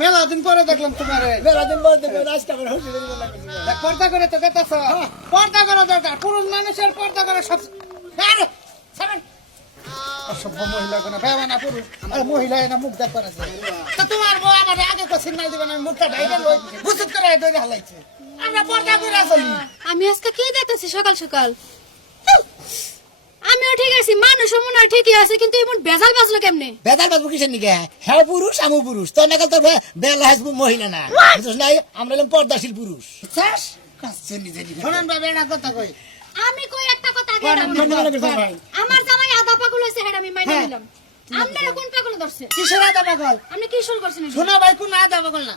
মেলা দিন পরে দেখলাম তোমারে, মেলা দিন পরে দেখবেন আজকে আমার হসি পর্দা করে তো দেখতেছ, পর্দা করা দরকার। পুরুষ মানুষের পর্দা করা সব অসভ্য মহিলা কোনো বেমানা পুরুষ আর মহিলা এনা মুখ দেখ করেছে। তা তোমার বউ আমার আগে তো সিগন্যাল দিবে না, মুখটা ঢাইবে লই বুঝত করে দইরে হালাইছে। আমরা পর্দা করে চলি। আমি আজকে কি দেখতেছি সকাল সকাল? আমিও ঠিক আছি, মানুষও মনে হয় ঠিকই আছে, কিন্তু এমন বেজাল বাজলো কেমনে? বেদার বাবু কিসের নিকে হ্যাঁ পুরুষ আমু পুরুষ তো নাকাল তো বেলা হাসবু মহিলা না বুঝছ নাই আমরা হলাম পর্দাশীল পুরুষ চাস শোনেন ভাই এটা কথা কই, আমি কই একটা কথা আগে আমার জামাই আধা পাগল হইছে, হেড আমি মাইনা দিলাম। আপনারা কোন পাগল ধরছে? কিসের আদা পাগল? আপনি কি শুরু করছেন? শোনা ভাই কোন আদা পাগল না,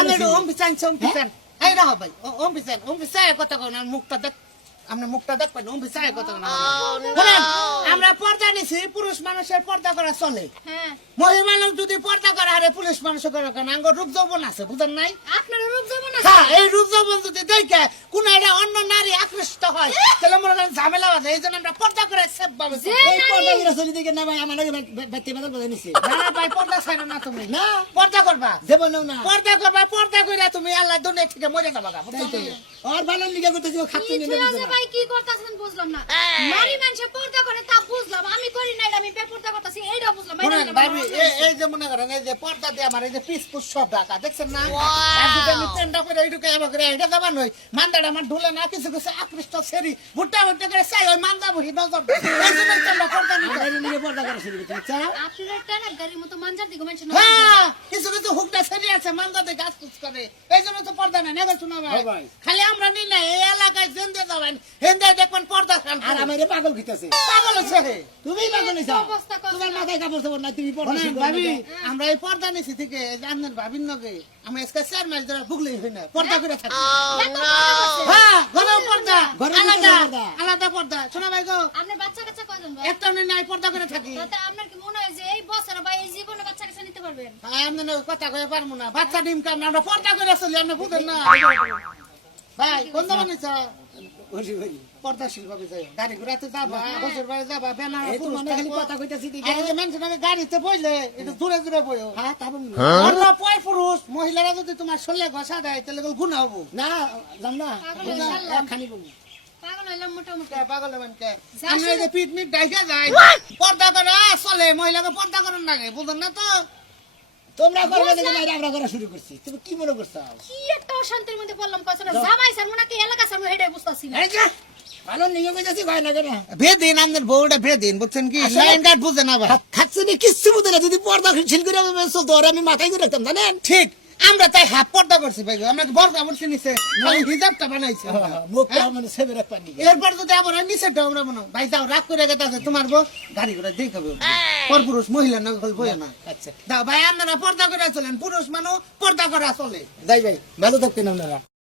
আমরা ওম পিছান এই রাহ ভাই, ওম পিছান কথা কও না, মুখটা দেখ, আমরা মুখটা দেখ পাই না, ওম পিছান কথা কও না। শুনেন আমরা পর্দা নিছি, পুরুষ মানুষের পর্দা করা চলে। হ্যাঁ, মহিলা মানুষ যদি পর্দা করে আরে পুলিশ মানুষ করে কেন? আঙ্গ রূপ যৌবন আছে, বুঝেন নাই? আপনার রূপ যৌবন আছে। হ্যাঁ, এই রূপ যৌবন যদি দেখে কোন একটা অন্য নারী আকৃষ্ট হয় তাহলে মনে করেন ঝামেলা আছে। এই জন্য আমরা পর্দা করে সেভ ভাবে চলি। এই পর্দা করে চলি দেখে না ভাই আমার আগে ব্যক্তি বেদাল বাজাই নিছে না ভাই পর্দা ছাড়ো না, তুমি না পর্দা করবা, দেব না পর্দা করবা, পর্দা কইরা তুমি আল্লাহ দুনিয়া থেকে মরে যাবা গা, বুঝছো তো? আর ভালো লিগা করতেছি খাচ্ছি কিছু আছে ভাই, কি করতেছেন বুঝলাম না। নারী মানুষ পর্দা করে তা বুঝলাম, আমি করি না, এটা আমি বেপর্দা করতেছি এইটা বুঝলাম। শুনেন ভাবি, এই যে মনে করেন এই যে পর্দা দিয়ে আমার এই যে পিস পুস সব ঢাকা দেখছেন না, আর যদি আমি পেন্ডা করে এইটুকু আমার করে এটা যাবা নই, মান্দাটা আমার ঢুলে না কিছু কিছু আকৃষ্ট সেরি ভুট্টা ভুট্টা করে চাই ওই মান্দা বহি নজর দেয়। এই জন্য তো আমরা পর্দা নিতে আমার লিগে পর্দা করে শুরু করছি আচ্ছা আপনার টানা গাড়ির মতো মানজার দিকে মানুষ হ্যাঁ, কিছু কিছু হুকটা সেরি আছে মান্দা দিয়ে গাছ পুছ করে, এই জন্য তো পর্দা নেই। না শোনা ভাই, খালি আমরা নি না, এই এলাকায় জেন্দে যাবেন হেন্দে দেখবেন পর্দা খান আর আমারে পাগল খিতেছে পাগল হচ্ছে হে। তুমি পাগল হইছো অবস্থা করছে তোমার না। মাথায় কাপড় চোপড় নাই তুমি পর্দা শুনেন শুরু ভাবি, করবে আমরা এই পর্দা নিছি থেকে আপনার ভাবির নগে আমি আজকে 4 মাস ধরে ভুগলেই হই না, পর্দা করে থাকি। হ্যাঁ, ঘরেও পর্দা, ঘরের ভিতরে আলাদা পর্দা। আলাদা পর্দা। শোনা ভাই গো, আপনার বাচ্চা কাচ্চা কয়জন ভাই? একটা নাই পর্দা করে থাকি। তাতে আপনার কি মনে হয় যে এই বছর বা এই জীবনে বাচ্চা কাচ্চা নিতে পারবেন? আমরা কথা কয়ে পারবো না, বাচ্চা ডিম কাম আমরা পর্দা করে চলি, আমরা বুঝেন না ভাই। কোন দাম নিছ? হসি ভাই পর্দাশীল ভাবে যাই, গাড়ি ঘোড়াতে যাবা, শ্বশুর বাড়ি যাবা, বেনা এই তো মনে খালি কথা কইতাছি দিকে আর এই যে মানুষের গাড়িতে বইলে একটু দূরে দূরে বইও। হ্যাঁ তাবো আমরা পয় পুরুষ মহিলারা যদি তোমার শরীরে ঘষা দেয় তাহলে গুণা হবো না জান না পাগল হয়ে গেলাম। খানি কমু পাগল হইলাম মোটামুটি। পাগল মানকে আমরা এই যে পিট মিট ডাইকা যাই, পর্দা করা চলে, মহিলাকে পর্দা করার লাগে, বুঝেন না তো? তোমরা করবে দেখে না আমরা করা শুরু করছি তুমি কি মনে করছো কি একটা অশান্তির মধ্যে পড়লাম, কয়জন জামাই স্যার মনে কি এলাকা স্যার হেডে বুঝতাছি না। এই যে ভালো নিয়ে কইতাছি ভাই না কেন বেদিন আমাদের বউটা বেদিন, বুঝছেন কি? লাইন কাট বুঝে না ভাই। খাচ্ছে না কিচ্ছু বুঝে না যদি পর্দা ছিল করে চলতো আর আমি মাথায় করে রাখতাম জানেন ঠিক, আমরা তাই হাফ পর্দা করছি ভাই, আমরা বর্দা করছি নিচে, খালি হিজাবটা বানাইছি। মুখটা মানে সেবে রাখবা নি এরপর যদি আবার নিচেটা আমরা মনে ভাই যাও রাগ করে গেছে তোমার বউ গাড়ি করে দেখাবে, পর পুরুষ মহিলা না বই না। আচ্ছা দাও ভাই, আপনারা পর্দা করে চলেন, পুরুষ মানুষ পর্দা করা চলে। যাই ভাই ভালো থাকতেন আপনারা